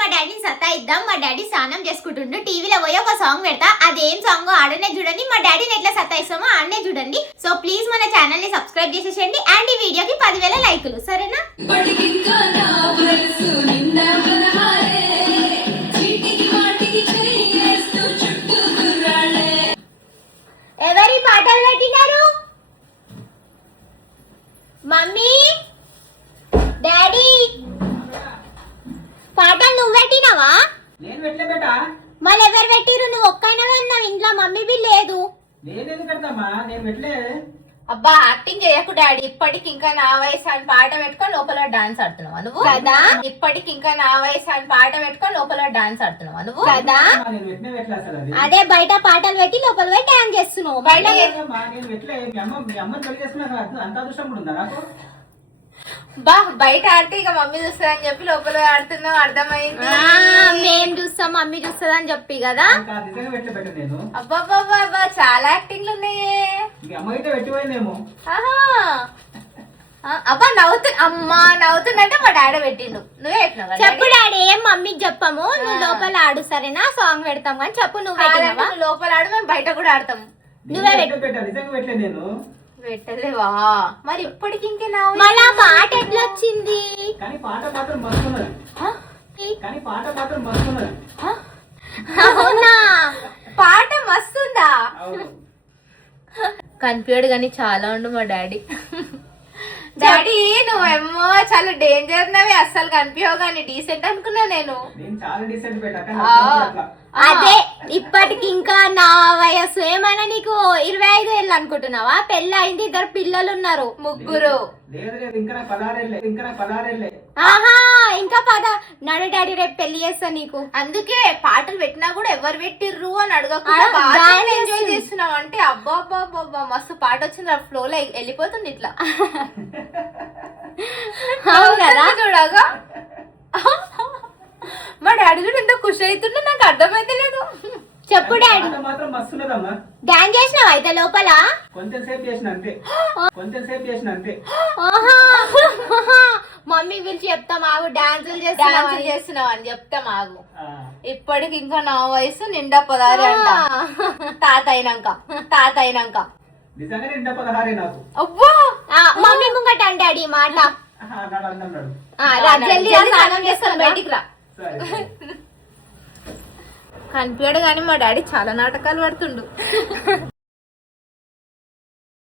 మా డాడీని సతాయిద్దాం. మా డాడీ స్నానం చేసుకుంటుండు, టీవీలో పోయి ఒక సాంగ్ పెడతా, అదేం సాంగ్ ఆడనే చూడండి. మా డాడీని ఎట్లా సతాయిస్తామో ఆడనే చూడండి. సో ప్లీజ్ మన ఛానల్ ని సబ్స్క్రైబ్ చేసేసేయండి అండ్ ఈ వీడియోకి 10,000 లైకులు, సరేనా? ఎవరి పాటలు పెట్టినారు? మమ్మీ, డాడీ, పాటలు నువ్వు పెట్టినావా? నేను పెట్టలే బేటా. మళ్ళీ ఎవరు పెట్టిరు? నువ్వు ఒక్కైనా ఉన్నావు ఇంట్లో, మమ్మీ బి లేదు. నేనేది పెడతామా? నేను పెట్టలే. అబ్బా యాక్టింగ్ చేయకు డాడీ. ఇప్పటికి ఇంకా నా వయసు అని పాట పెట్టుకొని లోపల డాన్స్ ఆడుతున్నావా నువ్వు కదా? ఇప్పటికి ఇంకా నా వయసు అని పాట పెట్టుకొని లోపల డాన్స్ ఆడుతున్నావా నువ్వు కదా? నేను పెట్టనే పెట్టలే అసలు. అది అదే బయట పాటలు పెట్టి లోపల పోయి డాన్స్ చేస్తున్నావు. బయట నేను పెట్టలే. మీ అమ్మని పెళ్లి చేసుకున్నా అంత అదృష్టం కూడా ఉందా నాకు? బా బయట ఆడితే ఇక మమ్మీ చూస్తుందని చెప్పి లోపల ఆడుతున్నావు, అర్థమైంది. మేము చూస్తాం, మమ్మీ చూస్తుంది అని చెప్పి కదా. నిజంగా పెట్టలే బేటా నేను. అబ్బాబ్బాబ్బా చాలా యాక్టింగ్లు ఉన్నాయే. మీ అమ్మ అయితే పెట్టిపోయిందేమో. అబ్బా అమ్మా నవ్వుతుందంటే మా డాడీ పెట్టిండు, నువ్వే పెట్టినావు. చెప్పు డాడీ, ఏం మమ్మీకి చెప్పము, నువ్వు లోపల ఆడు సరేనా? సాంగ్ పెడతాం కానీ చెప్పు. నువ్వు లోపల ఆడు, మేము బయట కూడా ఆడతాం. నువ్వే పెట్టా. నిజంగా పెట్టలే నేను. పెట్టలేవా? మరి ఇప్పటికి ఇంకే మళ్ళా పాట ఎట్లా వచ్చింది? కానీ పాట మాత్రం మస్తున్నది. అవునా? పాట మస్తుందా? కనిపించాడు కానీ చాలా ఉండు మా డాడీ. డాడీ నువ్వేమో చాలా డేంజర్ నవి, అస్సలు కనిపించవు కానీ డీసెంట్ అనుకున్నా నేను. చాలా డీసెంట్ బేటా. అదే ఇప్పటికి ఇంకా నా వయసు ఏమైనా నీకు 25 ఏళ్ళు అనుకుంటున్నావా? పెళ్ళి అయింది, 2 పిల్లలు ఉన్నారు, 3. ఆహా ఇంకా నడు డాడీ, రేపు పెళ్లి చేస్తా నీకు. అందుకే పాటలు పెట్టినా కూడా ఎవరు పెట్టిర్రు అని అడగకుండా ఎంజాయ్ చేస్తున్నావు అంటే అబ్బా అబ్బా అబ్బా మస్తు పాట వచ్చింది, ఆ ఫ్లో లో వెళ్ళిపోతుంది ఇట్లా. చూడగా మా డాడీ చూడు ఎంత ఖుషి అవుతుందో నాకు అర్థమైతే లేదు. చెప్పు డాడీ, డాన్స్ చేసినావు అయితే లోపల? కొంచెం సేపు చేసిన అంతే. మమ్మీ పిలిచి చెప్తాం ఆగు, డాన్సులు చేస్తున్నావు అని చెప్తాం ఆగు. ఇప్పటికి ఇంకా నా వయసు నిండా 16 అంట. తాత అయినాక అబ్బా మమ్మీ ముంగట డాడీ మాట జల్దీ స్నానం చేస్తాను, బయటికి రా. కనిపించాడు కానీ మా డాడీ చాలా నాటకాలు పడుతుండు.